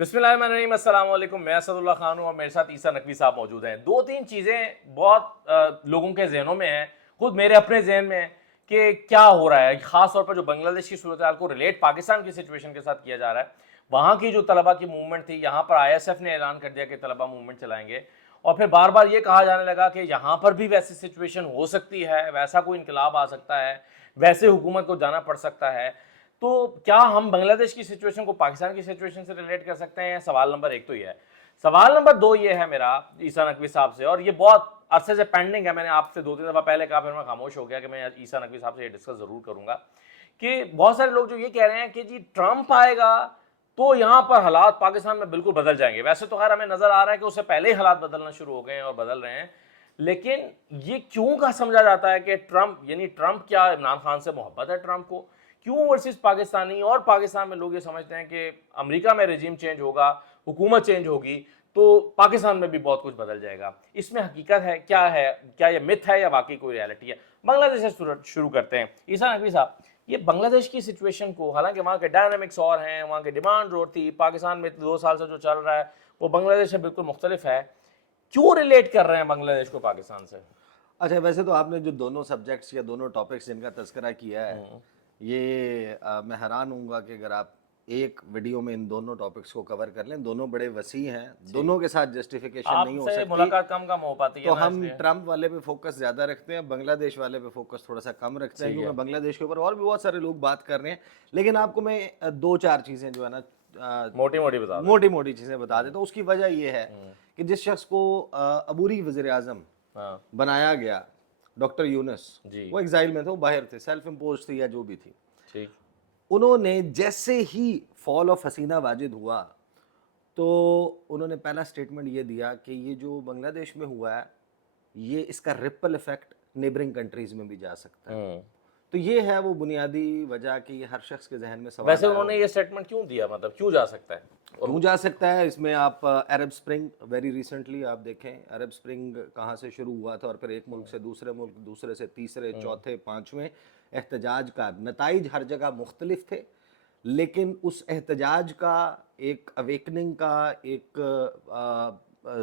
بسم اللہ الرحمن الرحیم، السلام علیکم. میں اسد اللہ خان ہوں اور میرے ساتھ عیسیٰ نقوی صاحب موجود ہیں. دو تین چیزیں بہت لوگوں کے ذہنوں میں ہیں، خود میرے اپنے ذہن میں ہیں کہ کیا ہو رہا ہے. خاص طور پر جو بنگلہ دیش کی صورتحال کو ریلیٹ پاکستان کی سچویشن کے ساتھ کیا جا رہا ہے. وہاں کی جو طلبہ کی موومنٹ تھی، یہاں پر آئی ایس ایف نے اعلان کر دیا کہ طلبہ موومنٹ چلائیں گے، اور پھر بار بار یہ کہا جانے لگا کہ یہاں پر بھی ویسی سچویشن ہو سکتی ہے، ویسا کوئی انقلاب آ سکتا ہے، ویسے حکومت کو جانا پڑ سکتا ہے. تو کیا ہم بنگلہ دیش کی سچویشن کو پاکستان کی سچویشن سے ریلیٹ کر سکتے ہیں؟ سوال نمبر ایک تو یہ ہے. سوال نمبر دو یہ ہے میرا عیسیٰ نقوی صاحب سے، اور یہ بہت عرصے سے پینڈنگ ہے. میں نے آپ سے دو تین دفعہ پہلے کہا، پھر میں خاموش ہو گیا کہ میں عیسیٰ نقوی صاحب سے یہ ڈسکس ضرور کروں گا کہ بہت سارے لوگ جو یہ کہہ رہے ہیں کہ جی ٹرمپ آئے گا تو یہاں پر حالات پاکستان میں بالکل بدل جائیں گے. ویسے تو خیر ہمیں نظر آ رہا ہے کہ اس سے پہلے ہی حالات بدلنا شروع ہو گئے ہیں اور بدل رہے ہیں، لیکن یہ کیوں کا سمجھا جاتا ہے کہ ٹرمپ کیا عمران خان سے محبت ہے ٹرمپ کو؟ کیوں ورسز پاکستانی اور پاکستان میں لوگ یہ سمجھتے ہیں کہ امریکہ میں رجیم چینج ہوگا، حکومت چینج ہوگی تو پاکستان میں بھی بہت کچھ بدل جائے گا؟ اس میں حقیقت ہے کیا یہ متھ ہے یا واقعی کوئی ریالٹی ہے؟ بنگلہ دیش سے شروع کرتے ہیں. عیسیٰ نقوی صاحب، یہ بنگلہ دیش کی سچویشن کو، حالانکہ وہاں کے ڈائنامکس اور ہیں، وہاں کی ڈیمانڈ اور تھی، پاکستان میں 2 سال سے جو چل رہا ہے وہ بنگلہ دیش سے بالکل مختلف ہے، کیوں ریلیٹ کر رہے ہیں بنگلہ دیش کو پاکستان سے؟ اچھا، ویسے تو آپ نے جو دونوں سبجیکٹس یا دونوں ٹاپکس جن کا تذکرہ کیا ہے، یہ میں حیران ہوں گا کہ اگر آپ ایک ویڈیو میں ان دونوں ٹاپکس کو کور کر لیں. دونوں بڑے وسیع ہیں، دونوں کے ساتھ جسٹیفیکیشن آپ نہیں ہو سے سکتی. ملاقات کم ہو پاتی ہے تو نا، اس ہم لیے. ٹرمپ والے پہ فوکس زیادہ رکھتے ہیں، بنگلہ دیش والے پہ فوکس تھوڑا سا کم رکھتے ہیں، کیونکہ بنگلہ دیش کے اوپر اور بھی بہت سارے لوگ بات کر رہے ہیں. لیکن آپ کو میں 2-4 چیزیں جو ہے نا موٹی موٹی چیزیں بتا دیتا ہوں. اس کی وجہ یہ ہے کہ جس شخص کو عبوری وزیر اعظم بنایا گیا، ڈاکٹر یونس، وہ ایگزائل میں تھے، وہ باہر تھے، سیلف امپوز تھی یا جو بھی تھی. انہوں نے جیسے ہی فال آف حسینہ واجد ہوا تو انہوں نے پہلا سٹیٹمنٹ یہ دیا کہ یہ جو بنگلہ دیش میں ہوا ہے، یہ اس کا رپل ایفیکٹ نیبرنگ کنٹریز میں بھی جا سکتا ہے. تو یہ ہے وہ بنیادی وجہ کہ یہ ہر شخص کے ذہن میں سوال ویسے انہوں نے یہ سٹیٹمنٹ کیوں دیا؟ مطلب کیوں جا سکتا ہے؟ کیوں جا سکتا ہے؟ اس میں آپ عرب سپرنگ ویری ریسنٹلی آپ دیکھیں، عرب سپرنگ کہاں سے شروع ہوا تھا، اور پھر ایک ملک سے دوسرے ملک، دوسرے سے تیسرے، چوتھے، پانچویں. احتجاج کا نتائج ہر جگہ مختلف تھے، لیکن اس احتجاج کا ایک اویکننگ کا، ایک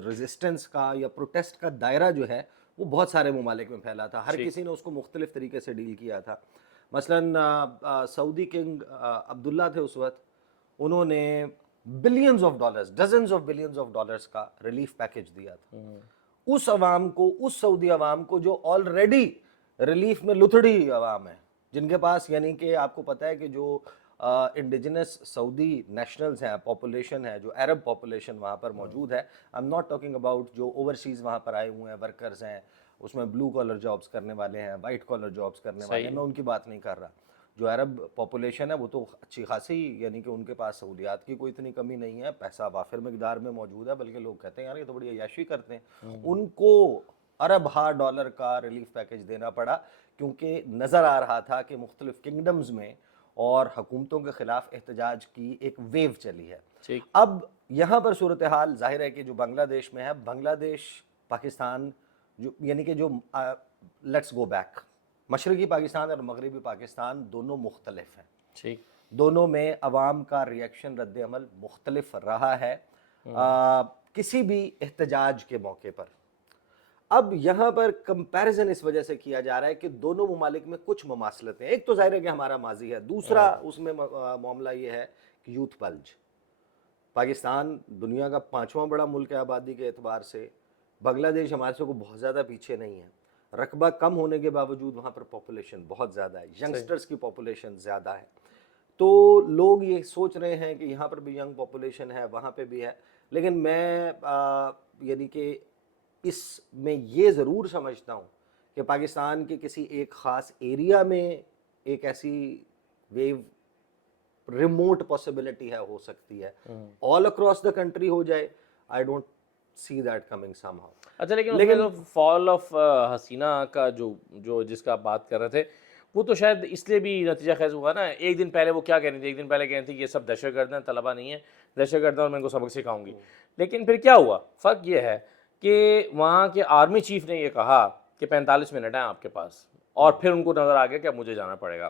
ریزسٹنس کا یا پروٹیسٹ کا دائرہ جو ہے وہ بہت سارے ممالک میں پھیلا تھا. ہر کسی نے اس کو مختلف طریقے سے ڈیل کیا تھا. مثلا سعودی کنگ عبداللہ تھے اس وقت، انہوں نے billions of dollars, dozens of billions of dollars کا ریلیف پیکج دیا تھا اس عوام کو، اس سعودی عوام کو جو آلریڈی ریلیف میں لتھڑی عوام ہے، جن کے پاس، یعنی کہ آپ کو پتہ ہے کہ جو انڈیجنس سعودی نیشنلز ہیں، پاپولیشن ہے، جو عرب پاپولیشن وہاں پر موجود ہے، I am not talking about جو اوورسیز وہاں پر آئے ہوئے ہیں ورکرز ہیں، اس میں بلو کالر جابس کرنے والے ہیں، وائٹ کالر جابس کرنے والے ہیں، میں ان کی بات نہیں کر رہا. جو عرب پاپولیشن ہے وہ تو اچھی خاصی، یعنی کہ ان کے پاس سہولیات کی کوئی اتنی کمی نہیں ہے، پیسہ وافر مقدار میں موجود ہے، بلکہ لوگ کہتے ہیں یار یہ تو بڑی عیاشی کرتے ہیں. ان کو ارب ہا ڈالر کا ریلیف پیکج دینا پڑا، کیونکہ نظر آ رہا تھا کہ مختلف کنگڈمز میں اور حکومتوں کے خلاف احتجاج کی ایک ویو چلی ہے. اب یہاں پر صورتحال ظاہر ہے کہ جو بنگلہ دیش میں ہے، بنگلہ دیش پاکستان جو، یعنی کہ جو لیٹس گو بیک، مشرقی پاکستان اور مغربی پاکستان دونوں مختلف ہیں. دونوں میں عوام کا ریئیکشن، رد عمل مختلف رہا ہے کسی بھی احتجاج کے موقع پر. اب یہاں پر کمپیریزن اس وجہ سے کیا جا رہا ہے کہ دونوں ممالک میں کچھ مماثلتیں، ایک تو ظاہر ہے کہ ہمارا ماضی ہے، دوسرا اس میں معاملہ یہ ہے کہ یوتھ پلج. پاکستان دنیا کا 5واں بڑا ملک ہے آبادی کے اعتبار سے، بنگلہ دیش ہمارے سے کوئی بہت زیادہ پیچھے نہیں ہے. رقبہ کم ہونے کے باوجود وہاں پر پاپولیشن بہت زیادہ ہے، ینگسٹرز کی پاپولیشن زیادہ ہے. تو لوگ یہ سوچ رہے ہیں کہ یہاں پر بھی ینگ پاپولیشن ہے، وہاں پہ بھی ہے، لیکن میں یعنی کہ اس میں یہ ضرور سمجھتا ہوں کہ پاکستان کے کسی ایک خاص ایریا میں ایک ایسی ویو ریموٹ پاسبلٹی ہے، ہو سکتی ہے. آل اکراس دا کنٹری ہو جائے، I don't see that coming some how. اچھا، لیکن اس میں تو فال آف حسینہ کا جو جس کا آپ بات کر رہے تھے، وہ تو شاید اس لیے بھی نتیجہ خیز ہوا نا. ایک دن پہلے وہ کیا کہہ رہی تھی؟ ایک دن پہلے کہہ رہی تھی کہ یہ سب دہشت گرد ہیں، طلبہ نہیں ہیں، دہشت گرد ہیں اور میں ان کو سبق سکھاؤں گی. لیکن پھر کیا ہوا؟ فرق یہ ہے کہ وہاں کے آرمی چیف نے یہ کہا کہ 45 منٹ ہیں آپ کے پاس، اور پھر ان کو نظر آ گیا کہ اب مجھے جانا پڑے گا.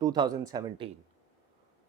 2017।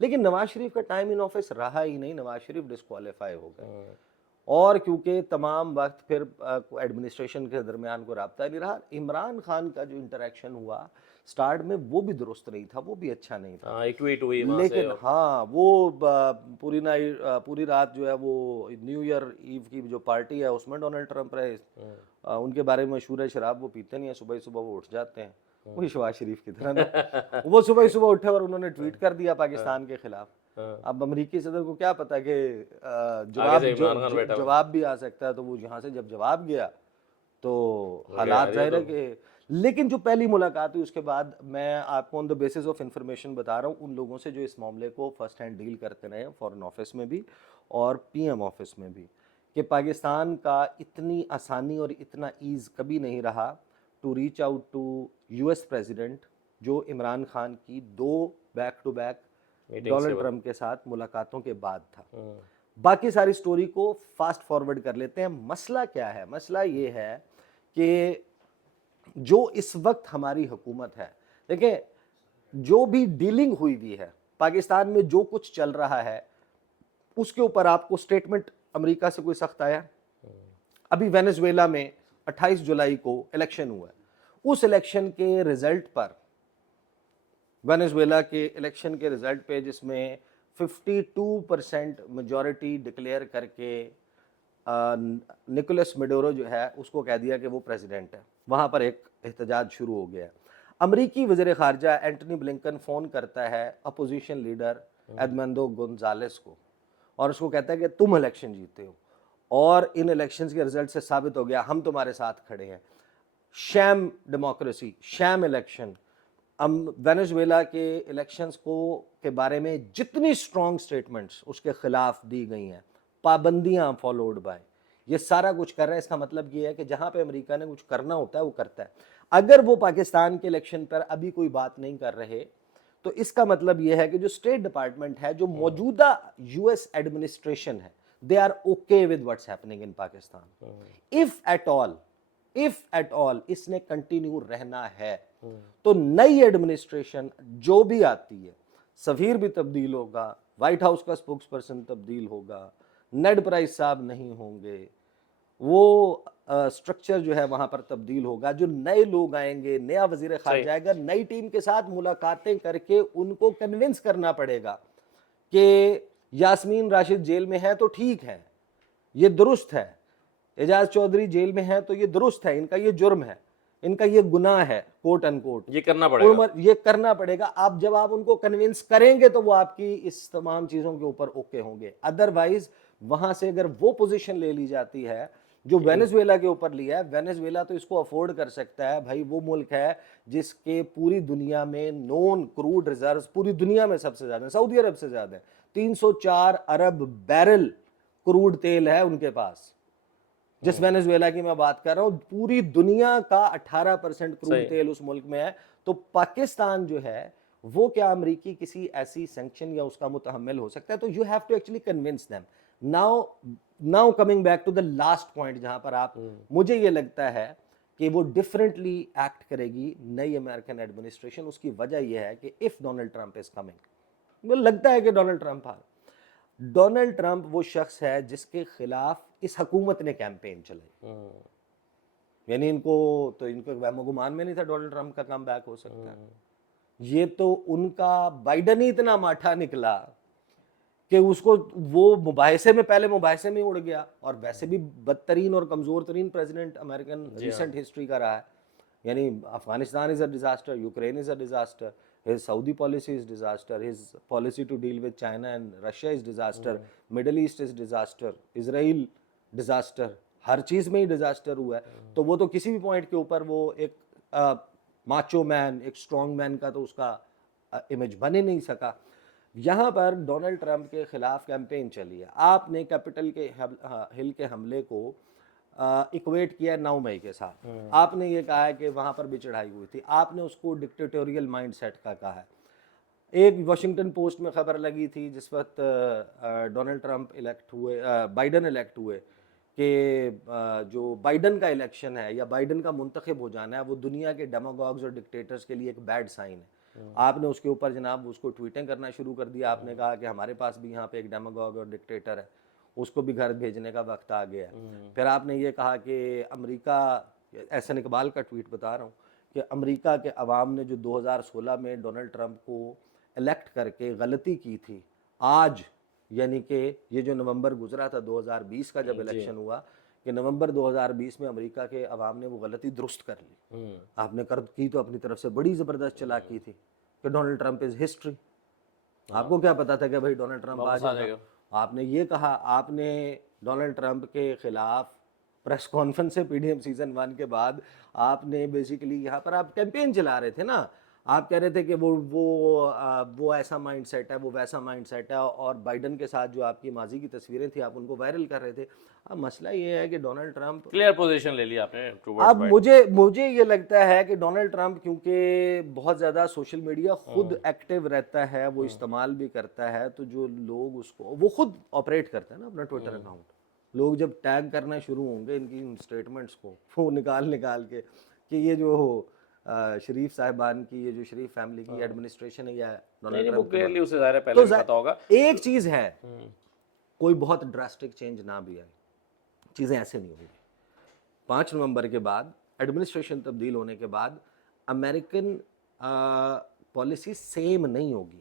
لیکن نواز شریف کا ٹائم ان آفس رہا ہی نہیں, نواز شریف ڈسکوالیفائی ہو گئے, اور کیونکہ تمام وقت پھر ایڈمنسٹریشن کے درمیان کو رابطہ نہیں رہا. عمران خان کا جو انٹریکشن ہوا سٹارٹ میں وہ بھی درست نہیں تھا, وہ بھی اچھا نہیں تھا, ایک ٹویٹ ہوئی وہاں سے, لیکن ہاں وہ پوری رات جو ہے وہ نیو ایئر ایو کی جو پارٹی ہے اس میں ڈونلڈ ٹرمپ رہے, ان کے بارے میں مشہور ہے شراب وہ پیتے نہیں ہیں, صبح صبح وہ اٹھ جاتے ہیں, وہی شہباز شریف کی طرح نا, وہ صبح صبح اٹھے اور انہوں نے ٹویٹ کر دیا پاکستان کے خلاف. اب امریکی صدر کو کیا پتا کہ جواب بھی آ سکتا ہے, تو وہ یہاں سے جب جواب گیا تو حالات ظاہر ہے کہ, لیکن جو پہلی ملاقات ہوئی اس کے بعد میں آپ کو آن دا بیسس آف انفارمیشن بتا رہا ہوں ان لوگوں سے جو اس معاملے کو فرسٹ ہینڈ ڈیل کرتے رہے فارن آفس میں بھی اور پی ایم آفس میں بھی, کہ پاکستان کا اتنی آسانی اور اتنا ایز کبھی نہیں رہا to reach out to U S president, جو عمران خان کی 2 back to back Donald Trump کے ساتھ ملاقاتوں کے بعد تھا. باقی ساری سٹوری کو فاسٹ فارورڈ کر لیتے ہیں. مسئلہ کیا ہے؟ مسئلہ یہ ہے کہ جو اس وقت ہماری حکومت ہے, دیکھیں جو بھی ڈیلنگ ہوئی بھی ہے پاکستان میں, جو کچھ چل رہا ہے اس کے اوپر آپ کو سٹیٹمنٹ امریکہ سے کوئی سخت آیا؟ ابھی وینزویلا میں 28 جولائی کو الیکشن ہوا ہے, اس الیکشن کے رزلٹ پر, وینزویلا کے الیکشن کے رزلٹ پہ جس میں 52% میجورٹی ڈکلیئر کر کے نکولس میڈورو جو ہے اس کو کہہ دیا کہ وہ پریزیڈنٹ ہے, وہاں پر ایک احتجاج شروع ہو گیا. امریکی وزیر خارجہ اینٹنی بلنکن فون کرتا ہے اپوزیشن لیڈر ایڈمنڈو گونزالس کو اور اس کو کہتا ہے کہ تم الیکشن جیتے ہو اور ان الیکشنز کے رزلٹ سے ثابت ہو گیا ہم تمہارے ساتھ کھڑے ہیں. شیم ڈیموکریسی, شیم الیکشن. وینزویلا کے الیکشنز کے بارے میں جتنی اسٹرانگ سٹیٹمنٹس اس کے خلاف دی گئی ہیں, پابندیاں فالوڈ بائی, یہ سارا کچھ کر رہا ہے. اس کا مطلب یہ ہے کہ جہاں پہ امریکہ نے کچھ کرنا ہوتا ہے وہ کرتا ہے. اگر وہ پاکستان کے الیکشن پر ابھی کوئی بات نہیں کر رہے تو اس کا مطلب یہ ہے کہ جو اسٹیٹ ڈپارٹمنٹ ہے, جو موجودہ یو ایس ایڈمنسٹریشن ہے, they are okay with what's happening in Pakistan. if at all اس نے کنٹینیو رہنا ہے تو نئی ایڈمنسٹریشن جو بھی آتی ہے, سفیر بھی تبدیل ہوگا, وائٹ ہاؤس کا اسپوکس پرسن تبدیل ہوگا, نیڈ پرائس صاحب نہیں ہوں گے, وہ اسٹرکچر جو ہے وہاں پر تبدیل ہوگا, جو نئے لوگ آئیں گے, نیا وزیر خارجہ آئے گا, نئی ٹیم کے ساتھ ملاقاتیں کر کے ان کو کنونس کرنا پڑے گا کہ یاسمین راشد جیل میں ہے تو ٹھیک ہے, یہ درست ہے, اعجاز چودھری جیل میں ہے تو یہ درست ہے, ان کا یہ جرم ہے, ان کا یہ گناہ ہے, کوٹ ان کوٹ, یہ کرنا پڑے گا, یہ کرنا پڑے گا. آپ جب آپ ان کو کنونس کریں گے تو وہ آپ کی اس تمام چیزوں کے اوپر اوکے ہوں گے. ادروائز وہاں سے اگر وہ پوزیشن لے لی جاتی ہے جو وینزویلا کے اوپر لیا ہے, وینزویلا تو اس کو افورڈ کر سکتا ہے بھائی, وہ ملک ہے جس کے پوری دنیا میں نون کروڈ ریزروز پوری دنیا میں سب سے زیادہ ہیں, سعودی عرب سے زیادہ ہیں, 304 ارب بیرل کروڈ تیل ہے ان کے پاس. جس وینزویلا کی میں بات کر رہا ہوں, پوری دنیا کا 18% کروڈ تیل اس ملک میں ہے. تو پاکستان جو ہے وہ کیا امریکی کسی ایسی سینکشن یا اس کا متحمل ہو سکتا ہے؟ تو you have to actually convince them. Now coming back to the last point جہاں پر آپ, مجھے یہ لگتا ہے کہ وہ ڈفرینٹلی ایکٹ کرے گی نئی امریکن ایڈمنسٹریشن. اس کی وجہ یہ ہے کہ if Donald Trump is coming, مجھے لگتا ہے کہ ڈونلڈ ٹرمپ وہ شخص ہے جس کے خلاف اس حکومت نے کیمپین چلائی. یعنی ان کو وہم و گمان میں نہیں تھا ڈونلڈ ٹرمپ کا کم بیک ہو سکتا ہے. یہ تو ان کا بائیڈن ہی اتنا ماٹھا نکلا کہ اس کو وہ مباحثے میں اڑ گیا, اور ویسے بھی بدترین اور کمزور ترین پریزیڈنٹ امریکن ریسنٹ ہسٹری کا رہا ہے. یعنی افغانستان از اے disaster, Ukraine is a disaster, his Saudi policy is disaster, his policy to deal with China and Russia is disaster, Middle East is disaster, Israel disaster, ہر چیز میں ہی ڈیزاسٹر ہوا ہے. تو وہ تو کسی بھی پوائنٹ کے اوپر وہ ایک ماچو مین, ایک اسٹرانگ مین کا تو اس کا امیج بن ہی نہیں سکا. یہاں پر ڈونلڈ ٹرمپ کے خلاف کیمپین چلی ہے. آپ نے کیپٹل کے ہل کے حملے کو ایکویٹ کیا 9 مئی کے ساتھ. آپ نے یہ کہا ہے کہ وہاں پر بھی چڑھائی ہوئی تھی, آپ نے اس کو ڈکٹیٹوریل مائنڈ سیٹ کا کہا ہے. ایک واشنگٹن پوسٹ میں خبر لگی تھی جس وقت ڈونلڈ ٹرمپ بائیڈن الیکٹ ہوئے کہ جو بائیڈن کا الیکشن ہے یا بائیڈن کا منتخب ہو جانا ہے وہ دنیا کے ڈیموگاگز اور ڈکٹیٹرز کے لیے ایک بیڈ سائن ہے. آپ نے اس کے اوپر جناب اس کو ٹویٹیں کرنا شروع کر دیا. آپ نے کہا کہ ہمارے پاس بھی یہاں پہ ایک ڈیماگوگ اور ڈکٹیٹر ہے, اس کو بھی گھر بھیجنے کا وقت آ گیا ہے. پھر آپ نے یہ کہا کہ امریکہ, احسن اقبال کا ٹویٹ بتا رہا ہوں, کہ امریکہ کے عوام نے جو 2016 میں ڈونلڈ ٹرمپ کو الیکٹ کر کے غلطی کی تھی, آج یعنی کہ یہ جو نومبر گزرا تھا 2020 کا جب الیکشن ہوا, کہ نومبر 2020 میں امریکہ کے عوام نے وہ غلطی درست کر لی. آپ نے کی تو اپنی طرف سے بڑی زبردست چلاکی تھی کہ ڈونلڈ ٹرمپ از ہسٹری. آپ کو کیا پتا تھا کہ بھائی ڈونلڈ ٹرمپ آ جائے گا؟ آپ نے یہ کہا, آپ نے ڈونلڈ ٹرمپ کے خلاف پریس کانفرنس سے پی ڈی ایم سیزن 1 کے بعد آپ نے بیسیکلی یہاں پر آپ کیمپین چلا رہے تھے نا, آپ کہہ رہے تھے کہ وہ ایسا مائنڈ سیٹ ہے, وہ ویسا مائنڈ سیٹ ہے, اور بائیڈن کے ساتھ جو آپ کی ماضی کی تصویریں تھیں آپ ان کو وائرل کر رہے تھے. اب مسئلہ یہ ہے کہ ڈونلڈ ٹرمپ کلیئر پوزیشن لے لی آپ نے. اب مجھے یہ لگتا ہے کہ ڈونلڈ ٹرمپ کیونکہ بہت زیادہ سوشل میڈیا خود ایکٹیو رہتا ہے, وہ استعمال بھی کرتا ہے, تو جو لوگ اس کو, وہ خود آپریٹ کرتا ہے نا اپنا ٹویٹر اکاؤنٹ. لوگ جب ٹیگ کرنا شروع ہوں گے ان کی اسٹیٹمنٹس کو, وہ نکال کے کہ یہ جو شریف صاحبان کی, یہ جو شریف فیملی کی ایڈمنسٹریشن ہے یا ڈونلڈ ٹرمپ, کلیئرلی اسے ظاہر ہے پہلے بھی پتا ہوگا. ایک چیز ہے, کوئی بہت ڈراسٹک چینج نہ بھی آئے, چیزیں ایسے نہیں ہوگی. 5 نومبر کے بعد ایڈمنسٹریشن تبدیل ہونے کے بعد امریکن پالیسی سیم نہیں ہوگی.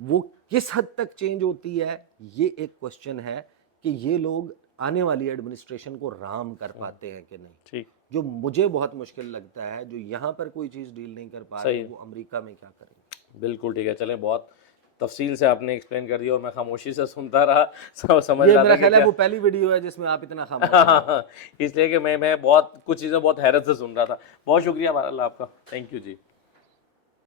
وہ کس حد تک چینج ہوتی ہے یہ ایک کوشچن ہے کہ یہ لوگ آنے والی ایڈمنسٹریشن کو رام کر پاتے ہیں کہ نہیں. ٹھیک, جو مجھے بہت مشکل لگتا ہے, جو یہاں پر کوئی چیز ڈیل نہیں کر پا رہے, وہ امریکہ میں کیا کریں گے. بالکل ٹھیک ہے. چلیں, بہت تفصیل سے آپ نے ایکسپلین کر دیا اور میں خاموشی سے سنتا رہا, سمجھ رہا میرا تھا خیال ہے وہ پہلی ویڈیو ہے جس میں آپ اتنا خاموش ہیں. اس لیے کہ میں بہت کچھ چیزیں بہت حیرت سے سن رہا تھا. بہت شکریہ بہرحال آپ کا. Thank you G.